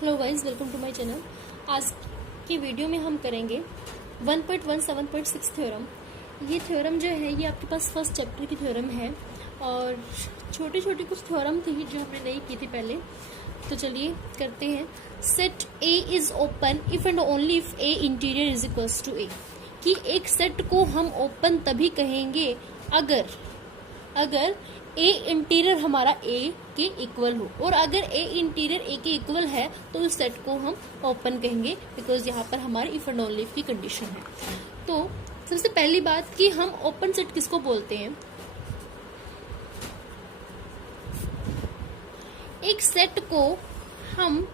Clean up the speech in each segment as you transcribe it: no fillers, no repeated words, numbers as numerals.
Hello guys, welcome to my channel. आज की video में हम करेंगे 1.17.6 थ्योरम। ये थ्योरम जो है ये आपके पास फर्स्ट चैप्टर की थ्योरम है और छोटी छोटी कुछ थ्योरम थी जो हमने नहीं की थी पहले। तो चलिए करते हैं। Set A is open if and only if A interior is equals to A. कि एक सेट को हम ओपन तभी कहेंगे अगर ए इंटीरियर हमारा ए के इक्वल हो, और अगर ए इंटीरियर ए के इक्वल है तो उस सेट को हम ओपन कहेंगे, बिकॉज यहाँ पर हमारे इफ एंड ओनली इफ की कंडीशन है। तो सबसे पहली बात कि हम ओपन सेट किसको बोलते हैं। एक सेट को हम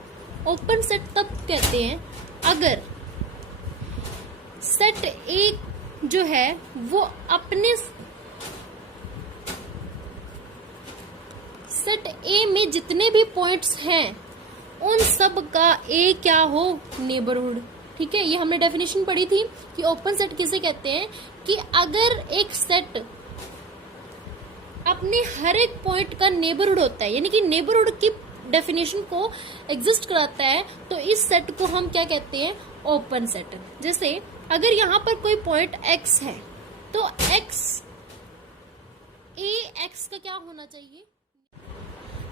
ओपन सेट तब कहते हैं अगर सेट ए जो है वो अपने सेट ए में जितने भी पॉइंट्स हैं उन सब का ए क्या हो, नेबरहुड। ठीक है, ये हमने डेफिनेशन पढ़ी थी कि ओपन सेट किसे कहते हैं कि अगर एक सेट अपने हर एक पॉइंट का नेबरहुड होता है, यानी कि नेबरहुड की डेफिनेशन को एग्जिस्ट कराता है, तो इस सेट को हम क्या कहते हैं, ओपन सेट। जैसे अगर यहाँ पर कोई पॉइंट x है तो x का क्या होना चाहिए।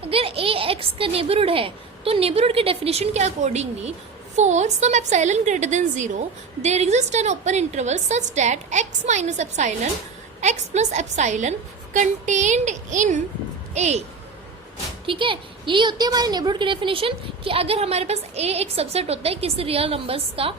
अगर a x का नेबरहुड है तो नेबरहुड की डेफिनेशन के accordingly for some epsilon greater than 0 there exist an open interval such that x minus epsilon x plus epsilon contained in a। ठीक है, यही होती है हमारे नेबरहुड की डेफिनेशन कि अगर हमारे पास a एक सबसेट होता है, किसी रियल नंबर्स का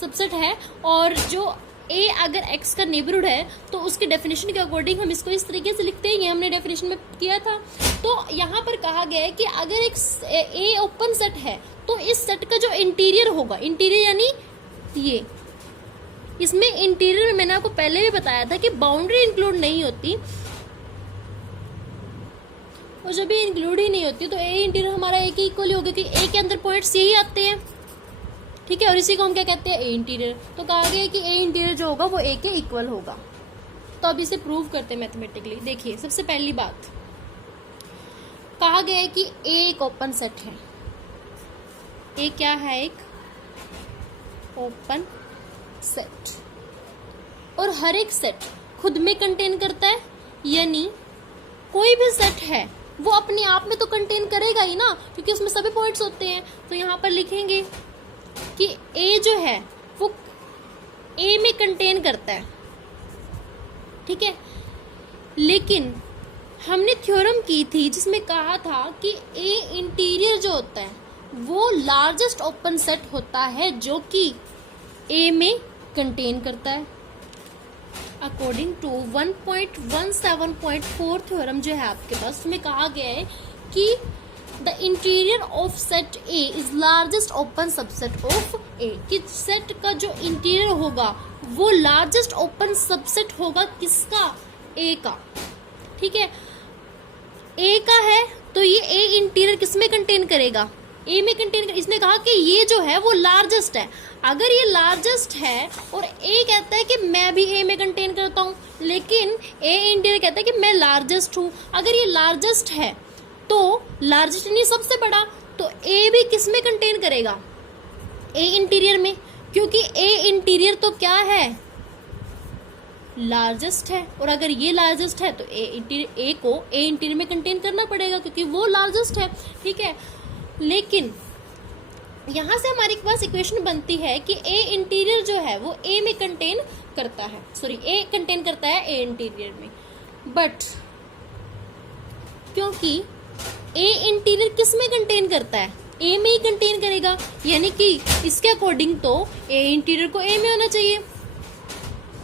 सबसेट है, और जो a अगर x का नेबरहुड है तो उसके डेफिनेशन के अकॉर्डिंग हम इसको इस तरीके से लिखते हैं। ये हमने डेफिनेशन में किया था। तो यहाँ पर कहा गया है कि अगर एक a ओपन सेट है तो इस सेट का जो इंटीरियर होगा, इंटीरियर यानी ये, इसमें इंटीरियर में मैंने आपको पहले भी बताया था कि बाउंड्री इंक्लूड नहीं होती, और जब ये इंक्लूड ही नहीं होती तो ए इंटीरियर हमारा ए के इक्वल होगा कि ए के अंदर पॉइंट्स यही आते हैं। ठीक है, और इसी को हम क्या कहते हैं, ए इंटीरियर। तो कहा गया है कि ए इंटीरियर जो होगा वो ए के इक्वल होगा। तो अब इसे प्रूव करते हैं मैथमेटिकली। देखिए, सबसे पहली बात कहा गया है कि ए एक ओपन सेट है। ए क्या है, एक ओपन सेट, और हर एक सेट खुद में कंटेन करता है, यानी कोई भी सेट है वो अपने आप में तो कंटेन करेगा ही ना, क्योंकि उसमें सभी पॉइंट्स होते हैं। तो यहाँ पर लिखेंगे कि ए जो है वो ए में कंटेन करता है। ठीक है, लेकिन हमने थ्योरम की थी जिसमें कहा था कि ए इंटीरियर जो होता है वो लार्जेस्ट ओपन सेट होता है जो कि ए में कंटेन करता है। अकॉर्डिंग टू 1.17.4 थ्योरम जो है आपके पास, उसमें कहा गया है कि the interior of set A is largest open subset of A. कि सेट का जो इंटीरियर होगा वो लार्जेस्ट ओपन सबसेट होगा किसका, ए का। ठीक है, ए का है तो ये ए इंटीरियर किसमें कंटेन करेगा, ए में कंटेन कर। इसने कहा कि ये जो है वो लार्जेस्ट है। अगर ये लार्जेस्ट है और ए कहता है कि मैं भी ए में कंटेन करता हूं, लेकिन ए इंटीरियर कहता है कि मैं लार्जेस्ट हूं, अगर ये लार्जेस्ट है तो लार्जेस्ट नहीं सबसे बड़ा, तो ए भी किस में कंटेन करेगा, ए इंटीरियर में, क्योंकि ए इंटीरियर तो क्या है, लार्जेस्ट है। और अगर ये लार्जेस्ट है तो ए इंटीरियर, ए को ए इंटीरियर में कंटेन करना पड़ेगा क्योंकि वो लार्जेस्ट है। ठीक है, लेकिन यहां से हमारे पास इक्वेशन बनती है कि ए इंटीरियर जो है वो ए में कंटेन करता है, सॉरी ए कंटेन करता है ए इंटीरियर में। बट क्योंकि ए इंटीरियर किस में कंटेन करता है, ए में ही कंटेन करेगा, यानी कि इसके अकॉर्डिंग तो ए इंटीरियर को ए में होना चाहिए।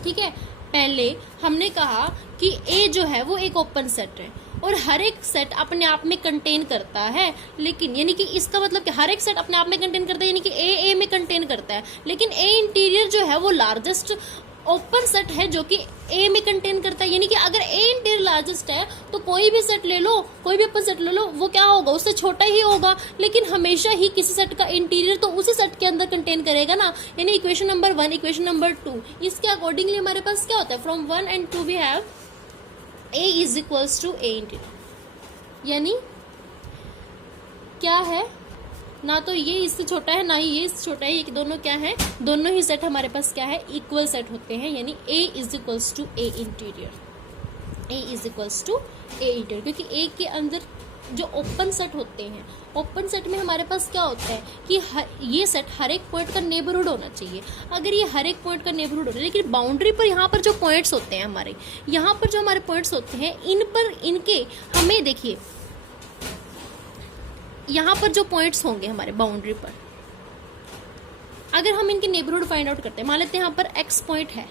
ठीक है, पहले हमने कहा कि ए जो है वो एक ओपन सेट है और हर एक सेट अपने आप में कंटेन करता है, लेकिन यानी कि इसका मतलब कि हर एक सेट अपने आप में कंटेन करता है, यानी कि ए में कंटेन करता है, लेकिन ए इंटीरियर जो है वो लार्जेस्ट ओपन सेट है जो कि ए में कंटेन करता है। यानी कि अगर ए इंटीरियर लार्जेस्ट है तो कोई भी सेट ले लो, कोई भी ओपन सेट ले लो, वो क्या होगा, उससे छोटा ही होगा, लेकिन हमेशा ही किसी सेट का इंटीरियर तो उसी सेट के अंदर कंटेन करेगा ना। यानी इक्वेशन नंबर 1, इक्वेशन नंबर 2, इसके अकॉर्डिंगली हमारे पास क्या होता है, from 1 and 2 we have A is equals to A interior, यानी क्या है, ना तो ये इससे छोटा है ना ही ये इससे छोटा है, ये दोनों क्या है, दोनों ही सेट हमारे पास क्या है, इक्वल सेट होते हैं, यानी A is equals to A interior, A is equals to A interior, क्योंकि A के अंदर जो ओपन सेट होते हैं, ओपन सेट में हमारे पास क्या होता है कि ये सेट हर एक पॉइंट का नेबरहुड होना चाहिए। अगर ये हर एक पॉइंट का नेबरहुड हो रहा है, लेकिन बाउंड्री पर यहाँ पर जो पॉइंट्स होते हैं हमारे, यहाँ पर जो हमारे पॉइंट्स होते हैं, इन पर इनके हमें देखिए यहाँ पर जो पॉइंट्स होंगे हमारे बाउंड्री पर, अगर हम इनके नेबरहुड फाइंड आउट करते हैं, मान लेते हैं यहाँ पर x पॉइंट है,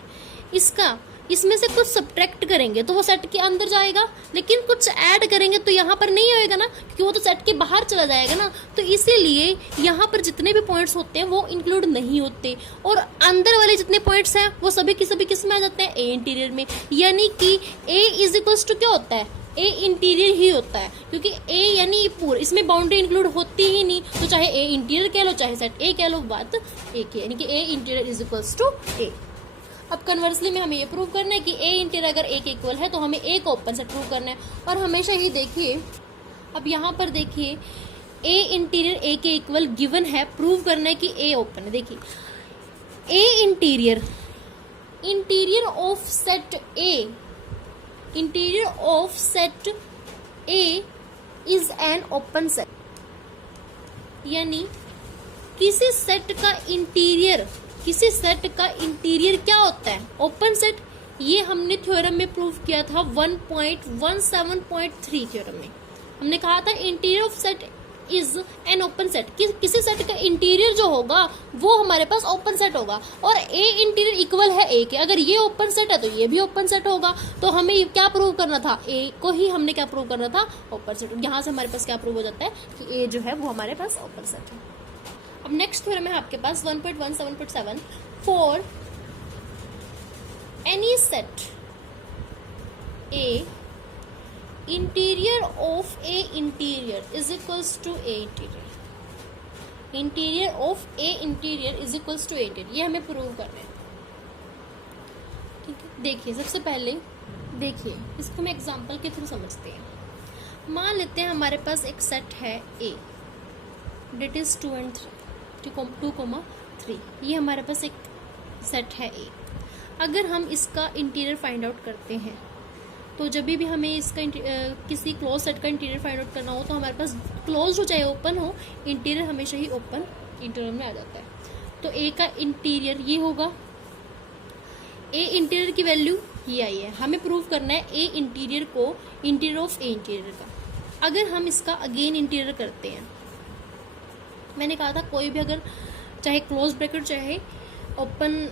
इसमें से कुछ सब्ट्रैक्ट करेंगे तो वो सेट के अंदर जाएगा, लेकिन कुछ ऐड करेंगे तो यहाँ पर नहीं आएगा ना, क्योंकि वो तो सेट के बाहर चला जाएगा ना। तो इसीलिए यहाँ पर जितने भी पॉइंट्स होते हैं वो इंक्लूड नहीं होते, और अंदर वाले जितने पॉइंट्स हैं वो सभी के सभी किस में आ जाते हैं, A इंटीरियर में। यानी कि A इज इक्वल्स टू क्या होता है, A इंटीरियर ही होता है, क्योंकि A यानी पूरा, इसमें बाउंड्री इंक्लूड होती ही नहीं, तो चाहे A इंटीरियर कह लो चाहे सेट A कह लो, बात एक ही, यानी कि A interior is equals to A। अब कन्वर्सली में हमें ये प्रूव करना है कि A इंटीरियर अगर A के इक्वल है तो हमें A का ओपन सेट प्रूव करना है। और हमेशा ही देखिए, अब यहाँ पर देखिए A इंटीरियर A के इक्वल गिवन है, प्रूव करना है कि A ओपन है। देखिए A interior, interior of set A, interior of set A is an open set, यानी किसी सेट का इंटीरियर, किसी सेट का इंटीरियर क्या होता है, ओपन सेट। ये हमने थ्योरम में प्रूव किया था 1.17.3 थ्योरम में, हमने कहा था interior of set is an open set, किसी सेट का इंटीरियर जो होगा वो हमारे पास ओपन सेट होगा, और A इंटीरियर इक्वल है A के, अगर ये ओपन सेट है तो ये भी ओपन सेट होगा। तो हमें क्या प्रूव करना था, A को ही हमने क्या प्रूव करना था, ओपन सेट। यहाँ से हमारे पास क्या प्रूव हो जाता है कि A जो है वो हमारे पास ओपन सेट है। अब नेक्स्ट थ्योरम है आपके पास 1.17.7, for any set A interior of A interior is equals to A interior, interior of A interior is equals to A interior, ये हमें प्रूव करना है। ठीक है, देखिए सबसे पहले देखिए इसको हम एग्जांपल के थ्रू समझते हैं। मान लेते हैं हमारे पास एक सेट है A, डेट इज 2 and 3, ये हमारे पास एक सेट है A। अगर हम इसका इंटीरियर फाइंड आउट करते हैं तो जब भी हमें इसका किसी क्लोज सेट का इंटीरियर फाइंड आउट करना हो तो हमारे पास क्लोज हो चाहे ओपन हो, इंटीरियर हमेशा ही ओपन इंटीरियर में आ जाता है। तो A का इंटीरियर ये होगा, A इंटीरियर की वैल्यू ये आई है, हमें प्रूव करना है A इंटीरियर को, इंटीरियर ऑफ A इंटीरियर का। अगर हम इसका अगेन इंटीरियर करते हैं, मैंने कहा था कोई भी अगर चाहे क्लोज ब्रैकेट चाहे ओपन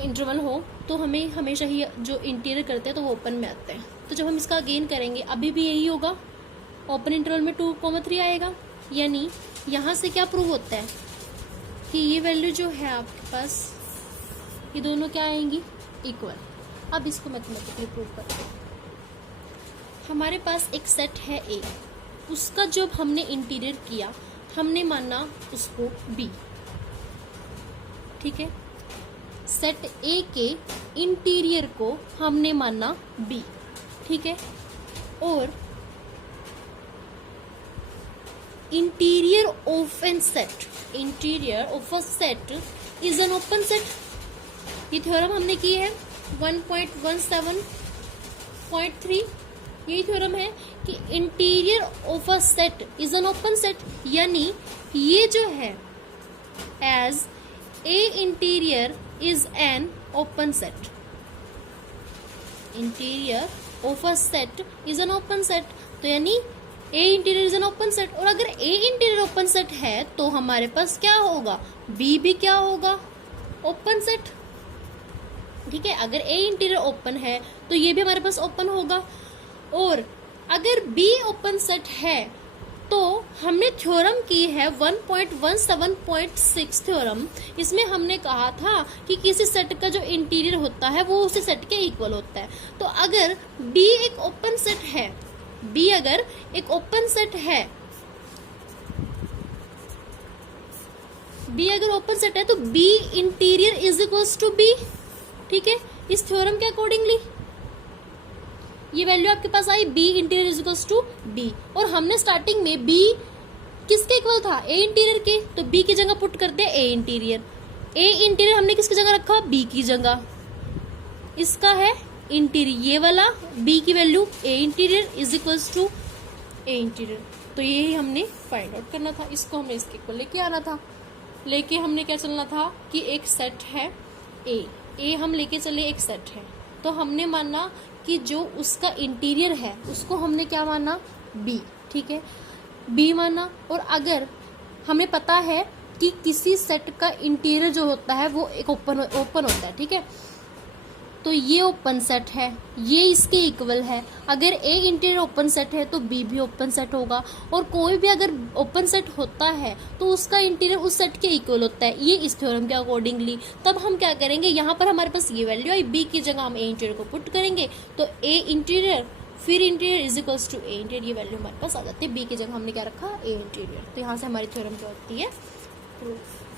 इंटरवल हो तो हमें हमेशा ही जो इंटीरियर करते हैं तो वो ओपन में आता है। तो जब हम इसका अगेन करेंगे अभी भी यही होगा, ओपन इंटरवल में 2,3 आएगा, यानी यहाँ से क्या प्रूव होता है कि ये वैल्यू जो है आपके पास, ये दोनों क्या आएंगी, इक्वल। अब इसको मैथमेटिकली प्रूव करते हैं। हमारे पास एक सेट है A, उसका जब हमने इंटीरियर किया हमने माना उसको B, ठीक है, सेट A के इंटीरियर को हमने माना B, ठीक है, और interior of an set, interior of a set is an open set. ये थ्योरम हमने की है 1.17.3, यही थ्योरम है कि interior of a set is an open set, यानी ये जो है as A interior is an open set, interior of a set is an open set, तो यानी A interior is an open set. और अगर A इंटीरियर ओपन सेट है तो हमारे पास क्या होगा, B भी क्या होगा, ओपन सेट, ठीक है। अगर A इंटीरियर ओपन है तो ये भी हमारे पास ओपन होगा, और अगर B ओपन सेट है तो हमने थ्योरम की है 1.17.6 थ्योरम। इसमें हमने कहा था कि किसी सेट का जो इंटीरियर होता है वो उसी सेट के इक्वल होता है। तो अगर B एक ओपन सेट है, B अगर एक ओपन सेट है, B अगर ओपन सेट है तो B interior is equals to B, ठीक है। इस थ्योरम के अकॉर्डिंगली ये वैल्यू आपके पास आई, B interior is equals to B, और हमने स्टार्टिंग में B किसके इक्वल था, ए इंटीरियर के, तो बी की जगह पुट कर दिया ए इंटीरियर। ए इंटीरियर हमने किसकी जगह रखा, बी की जगह, इसका है इंटीरियर, ये वाला बी की value A interior is equals to A interior. तो यही हमने फाइंड आउट करना था, इसको हमने इसके इक्वल लेके आना था। लेके हमने क्या चलना था कि एक सेट है ए हम लेके चले एक सेट है, तो हमने माना कि जो उसका इंटीरियर है उसको हमने क्या माना, बी, ठीक है, बी माना। और अगर हमें पता है कि किसी सेट का इंटीरियर जो होता है वो एक ओपन होता है, ठीक है, तो ये ओपन सेट है, ये इसके इक्वल है। अगर ए इंटीरियर ओपन सेट है तो बी भी ओपन सेट होगा, और कोई भी अगर ओपन सेट होता है तो उसका इंटीरियर उस सेट के इक्वल होता है, ये इस थ्योरम के अकॉर्डिंगली। तब हम क्या करेंगे, यहाँ पर हमारे पास ये वैल्यू आई, बी की जगह हम ए इंटीरियर को पुट करेंगे, तो ए इंटीरियर फिर interior is equals to A interior, ये वैल्यू हमारे पास आ जाती है। बी की जगह हमने क्या रखा, ए इंटीरियर। तो यहाँ से हमारी थ्योरम क्या होती है, प्रूफ।